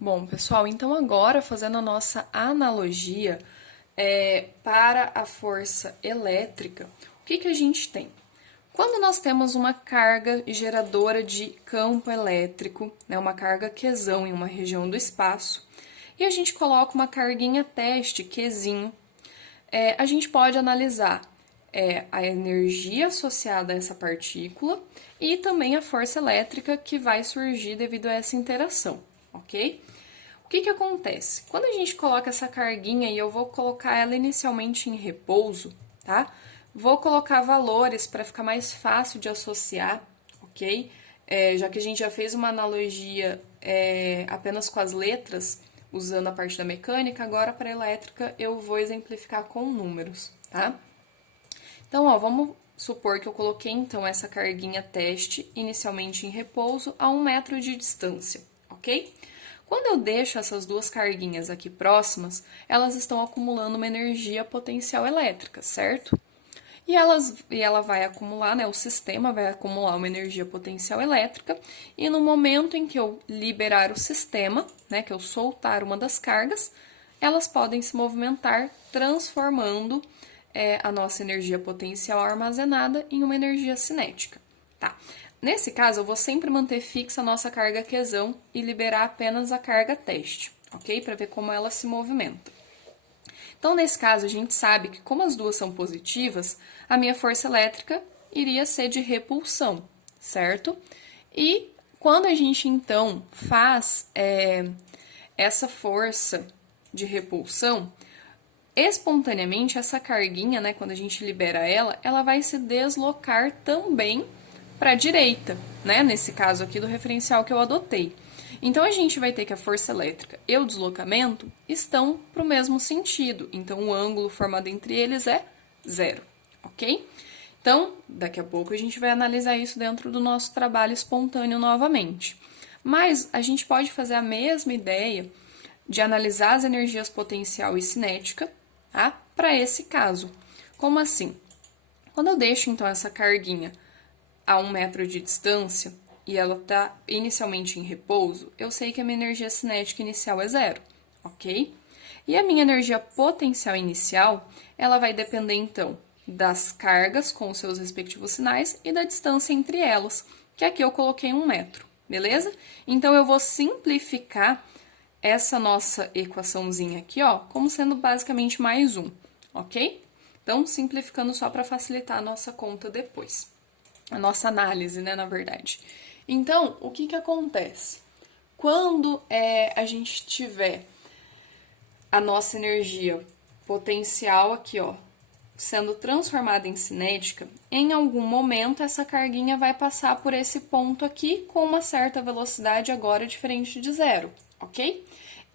Bom, pessoal, então agora fazendo a nossa analogia para a força elétrica, o que a gente tem? Quando nós temos uma carga geradora de campo elétrico, né, uma carga Qzão em uma região do espaço, e a gente coloca uma carguinha teste Qzinho, a gente pode analisar a energia associada a essa partícula e também a força elétrica que vai surgir devido a essa interação, ok? O que acontece? Quando a gente coloca essa carguinha, e eu vou colocar ela inicialmente em repouso, tá? Vou colocar valores para ficar mais fácil de associar, ok? Já que a gente já fez uma analogia apenas com as letras, usando a parte da mecânica, agora para a elétrica eu vou exemplificar com números, tá? Então, ó, vamos supor que eu coloquei então essa carguinha teste inicialmente em repouso a 1 metro de distância, ok? Quando eu deixo essas duas carguinhas aqui próximas, elas estão acumulando uma energia potencial elétrica, certo? E ela vai acumular, né? O sistema vai acumular uma energia potencial elétrica, e no momento em que eu liberar o sistema, né? Que eu soltar uma das cargas, elas podem se movimentar, transformando a nossa energia potencial armazenada em uma energia cinética, tá? Nesse caso, eu vou sempre manter fixa a nossa carga Qzão e liberar apenas a carga teste, ok? Para ver como ela se movimenta. Então, nesse caso, a gente sabe que como as duas são positivas, a minha força elétrica iria ser de repulsão, certo? E quando a gente, então, faz essa força de repulsão, espontaneamente, essa carguinha, né, quando a gente libera ela, ela vai se deslocar também para a direita, né, nesse caso aqui do referencial que eu adotei. Então, a gente vai ter que a força elétrica e o deslocamento estão para o mesmo sentido. Então, o ângulo formado entre eles é zero, ok? Então, daqui a pouco a gente vai analisar isso dentro do nosso trabalho espontâneo novamente. Mas a gente pode fazer a mesma ideia de analisar as energias potencial e cinética, tá? Para esse caso. Como assim? Quando eu deixo, então, essa carguinha a 1 metro de distância e ela está inicialmente em repouso, eu sei que a minha energia cinética inicial é zero, ok? E a minha energia potencial inicial, ela vai depender, então, das cargas com os seus respectivos sinais e da distância entre elas, que aqui eu coloquei 1 metro, beleza? Então, eu vou simplificar essa nossa equaçãozinha aqui, ó, como sendo basicamente mais um, ok? Então, simplificando só para facilitar a nossa conta depois. A nossa análise, né, na verdade. Então, o que acontece? Quando a gente tiver a nossa energia potencial aqui, ó, sendo transformada em cinética, em algum momento essa carguinha vai passar por esse ponto aqui com uma certa velocidade agora diferente de zero, ok?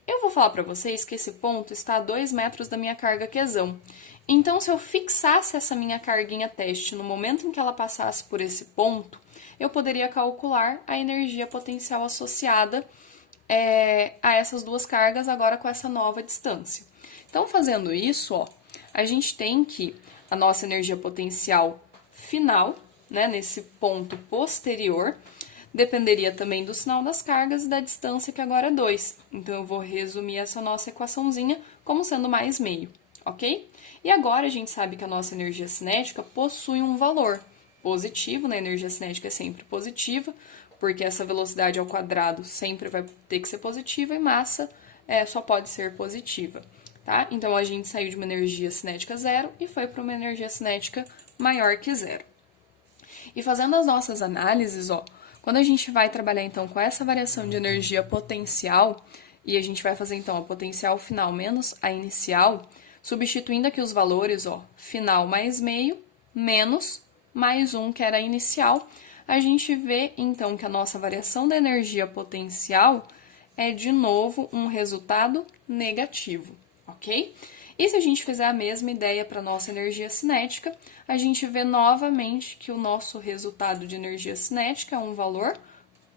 Eu vou falar para vocês que esse ponto está a 2 metros da minha carga Qzão. Então, se eu fixasse essa minha carguinha teste no momento em que ela passasse por esse ponto, eu poderia calcular a energia potencial associada a essas duas cargas agora com essa nova distância. Então, fazendo isso, ó, a gente tem que a nossa energia potencial final, né, nesse ponto posterior, dependeria também do sinal das cargas e da distância, que agora é 2. Então, eu vou resumir essa nossa equaçãozinha como sendo mais meio, ok? E agora a gente sabe que a nossa energia cinética possui um valor positivo, né? A energia cinética é sempre positiva, porque essa velocidade ao quadrado sempre vai ter que ser positiva e massa só pode ser positiva, tá? Então, a gente saiu de uma energia cinética zero e foi para uma energia cinética maior que zero. E fazendo as nossas análises, ó, quando a gente vai trabalhar, então, com essa variação de energia potencial, e a gente vai fazer, então, a potencial final menos a inicial, substituindo aqui os valores, ó, final mais meio, menos mais 1, que era a inicial, a gente vê, então, que a nossa variação da energia potencial é, de novo, um resultado negativo, ok? E se a gente fizer a mesma ideia para a nossa energia cinética, a gente vê novamente que o nosso resultado de energia cinética é um valor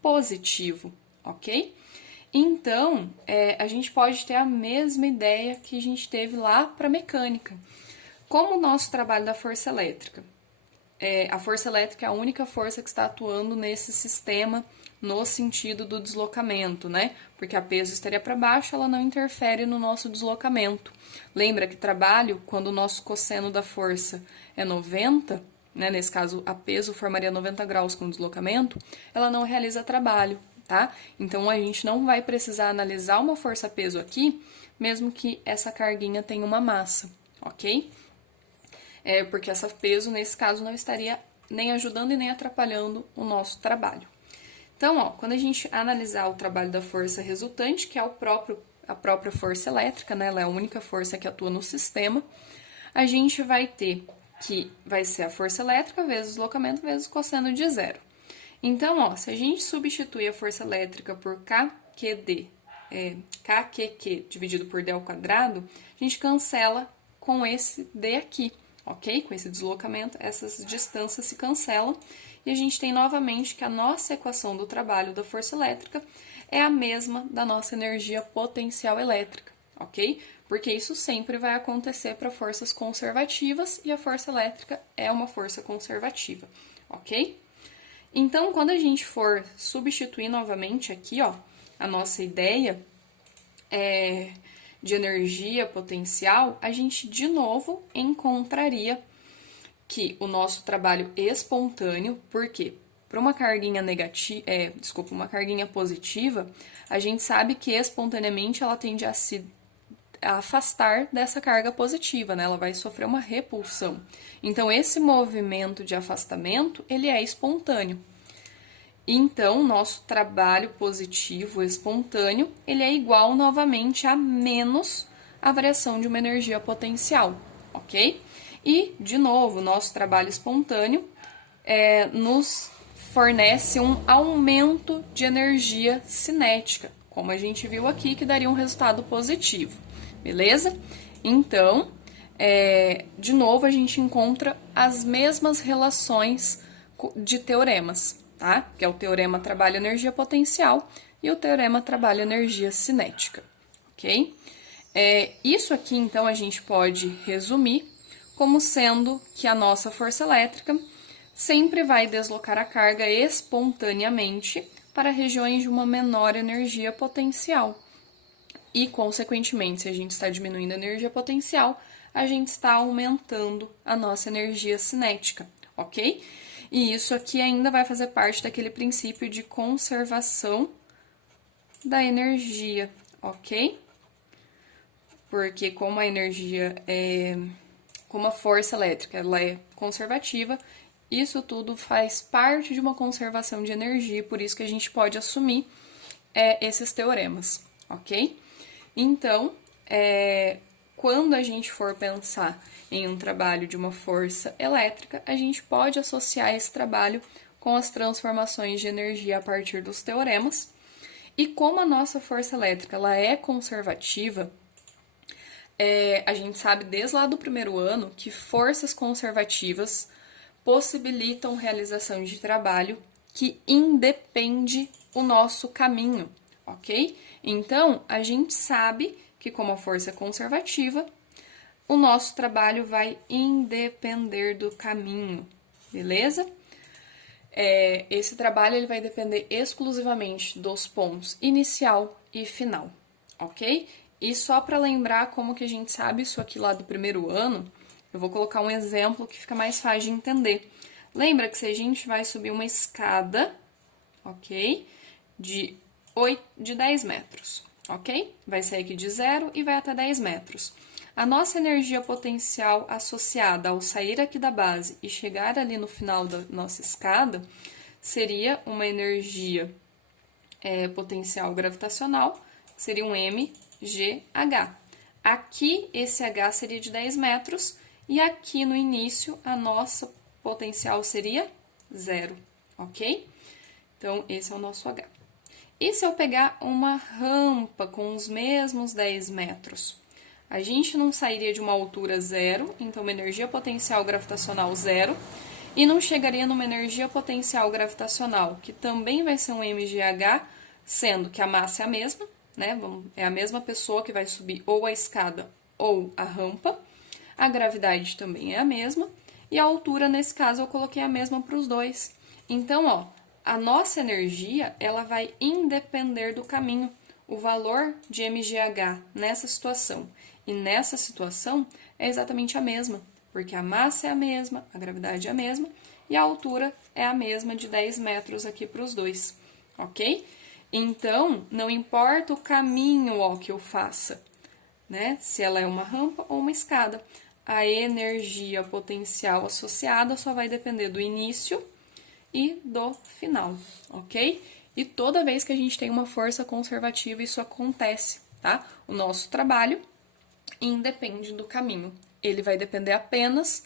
positivo, ok? Então, a gente pode ter a mesma ideia que a gente teve lá para a mecânica. Como o nosso trabalho da força elétrica? A força elétrica é a única força que está atuando nesse sistema no sentido do deslocamento, né? Porque a peso estaria para baixo, ela não interfere no nosso deslocamento. Lembra que trabalho, quando o nosso cosseno da força é 90, né? Nesse caso, a peso formaria 90 graus com deslocamento, ela não realiza trabalho, tá? Então, a gente não vai precisar analisar uma força-peso aqui, mesmo que essa carguinha tenha uma massa, ok? Porque essa peso, nesse caso, não estaria nem ajudando e nem atrapalhando o nosso trabalho. Então, ó, quando a gente analisar o trabalho da força resultante, que é a própria força elétrica, né? Ela é a única força que atua no sistema, a gente vai ter que vai ser a força elétrica vezes o deslocamento vezes o cosseno de zero. Então, ó, se a gente substituir a força elétrica por KQD, KQQ dividido por D ao quadrado, a gente cancela com esse D aqui, ok? Com esse deslocamento, essas distâncias se cancelam e a gente tem novamente que a nossa equação do trabalho da força elétrica é a mesma da nossa energia potencial elétrica, ok? Porque isso sempre vai acontecer para forças conservativas e a força elétrica é uma força conservativa, ok? Então, quando a gente for substituir novamente aqui, ó, a nossa ideia de energia potencial, a gente de novo encontraria que o nosso trabalho espontâneo, porque para uma carguinha negativa, uma carguinha positiva, a gente sabe que espontaneamente ela tende a se afastar dessa carga positiva, né? Ela vai sofrer uma repulsão. Então, esse movimento de afastamento, ele é espontâneo. Então, nosso trabalho positivo espontâneo, ele é igual novamente a menos a variação de uma energia potencial, ok? E, de novo, nosso trabalho espontâneo nos fornece um aumento de energia cinética, como a gente viu aqui, que daria um resultado positivo, beleza? Então, de novo, a gente encontra as mesmas relações de teoremas, tá? Que é o teorema trabalho-energia potencial e o teorema trabalho-energia cinética, ok? Isso aqui, então, a gente pode resumir como sendo que a nossa força elétrica sempre vai deslocar a carga espontaneamente para regiões de uma menor energia potencial. E, consequentemente, se a gente está diminuindo a energia potencial, a gente está aumentando a nossa energia cinética, ok? E isso aqui ainda vai fazer parte daquele princípio de conservação da energia, ok? Porque como a energia como a força elétrica ela é conservativa, isso tudo faz parte de uma conservação de energia, por isso que a gente pode assumir esses teoremas, ok? Então, quando a gente for pensar em um trabalho de uma força elétrica, a gente pode associar esse trabalho com as transformações de energia a partir dos teoremas. E como a nossa força elétrica ela é conservativa, a gente sabe desde lá do primeiro ano que forças conservativas possibilitam realização de trabalho que independe o nosso caminho, ok? Então, a gente sabe que como a força é conservativa, o nosso trabalho vai independer do caminho, beleza? Esse trabalho ele vai depender exclusivamente dos pontos inicial e final, ok? E só para lembrar como que a gente sabe isso aqui lá do primeiro ano, eu vou colocar um exemplo que fica mais fácil de entender. Lembra que se a gente vai subir uma escada, ok? De 10 metros, ok? Vai sair aqui de 0 e vai até 10 metros. A nossa energia potencial associada ao sair aqui da base e chegar ali no final da nossa escada seria uma energia potencial gravitacional, seria um mgh. Aqui, esse h seria de 10 metros e aqui no início a nossa potencial seria 0, ok? Então, esse é o nosso h. E se eu pegar uma rampa com os mesmos 10 metros? A gente não sairia de uma altura 0, então uma energia potencial gravitacional 0, e não chegaria numa energia potencial gravitacional, que também vai ser um mgh, sendo que a massa é a mesma, né? É a mesma pessoa que vai subir ou a escada ou a rampa, a gravidade também é a mesma, e a altura, nesse caso, eu coloquei a mesma para os dois. Então, ó, a nossa energia, ela vai independer do caminho. O valor de mgh nessa situação e nessa situação é exatamente a mesma, porque a massa é a mesma, a gravidade é a mesma e a altura é a mesma de 10 metros aqui para os dois, ok? Então, não importa o caminho ó, que eu faça, né? Se ela é uma rampa ou uma escada, a energia potencial associada só vai depender do início e do final, ok? E toda vez que a gente tem uma força conservativa, isso acontece, tá? O nosso trabalho independe do caminho. Ele vai depender apenas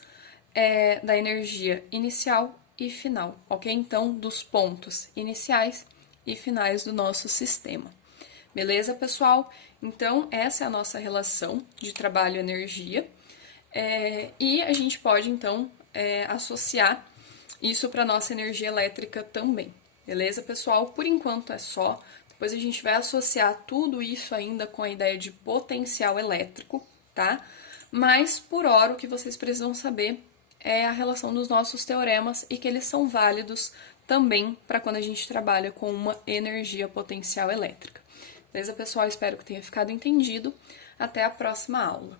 da energia inicial e final, ok? Então, dos pontos iniciais e finais do nosso sistema. Beleza, pessoal? Então, essa é a nossa relação de trabalho-energia. E a gente pode, então, associar isso para a nossa energia elétrica também. Beleza, pessoal? Por enquanto é só. Depois a gente vai associar tudo isso ainda com a ideia de potencial elétrico, tá? Mas, por hora, o que vocês precisam saber é a relação dos nossos teoremas e que eles são válidos também para quando a gente trabalha com uma energia potencial elétrica. Beleza, pessoal? Espero que tenha ficado entendido. Até a próxima aula.